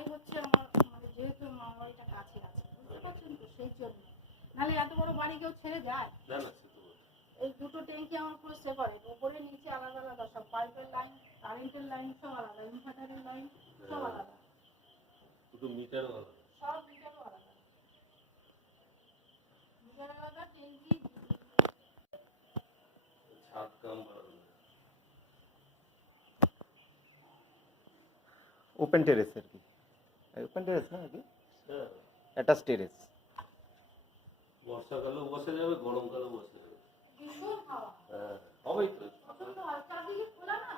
ওটাই হচ্ছে আমার, মানে যেহেতু মামা বাড়িটা কাছে আছে, বুঝতে পারছেন তো, সেই জন্য। নাহলে এত বড় বাড়ি কেউ ছেড়ে যায়? এই দুটো ট্যাঙ্কি আমার পুরো সেপারেট, উপরে নিচে আলাদা আলাদা সব, পাইপের লাইন, কারেন্টের লাইন সব আলাদা, ইনভার্টারের লাইন সব আলাদা, সব মিটারও আলাদা, মিটার আলাদা, ট্যাঙ্কি। ওপেন টেরেস আর কি, ওপেন টেরেস না আর কি, অ্যাটাচ টেরেস। বর্ষাকালেও বসে যাবে, গরমকালেও বসে যাবে, ভীষণ হাওয়া। হ্যাঁ হবেই তো। চারদিকে খোলা না।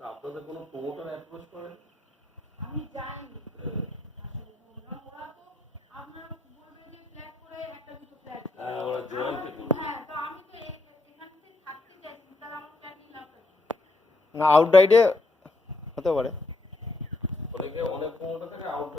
আপনাদের কোনো প্রমোটার অ্যাপ্রোচ করেন? আমি যাইনি আসলে, ওরা তো আপনার বলবে যে ফ্ল্যাট করে একটা দুটো ফ্ল্যাট, হ্যাঁ ওরা জয়েন্টে করবে। হ্যাঁ, তো আমি তো এখান থেকে থাকতে চাইছি, তাহলে আমার ফ্ল্যাট নিলাম না, আউটরাইডে হতে পারে। অনেকে অনেক প্রমোটার থাকে আউট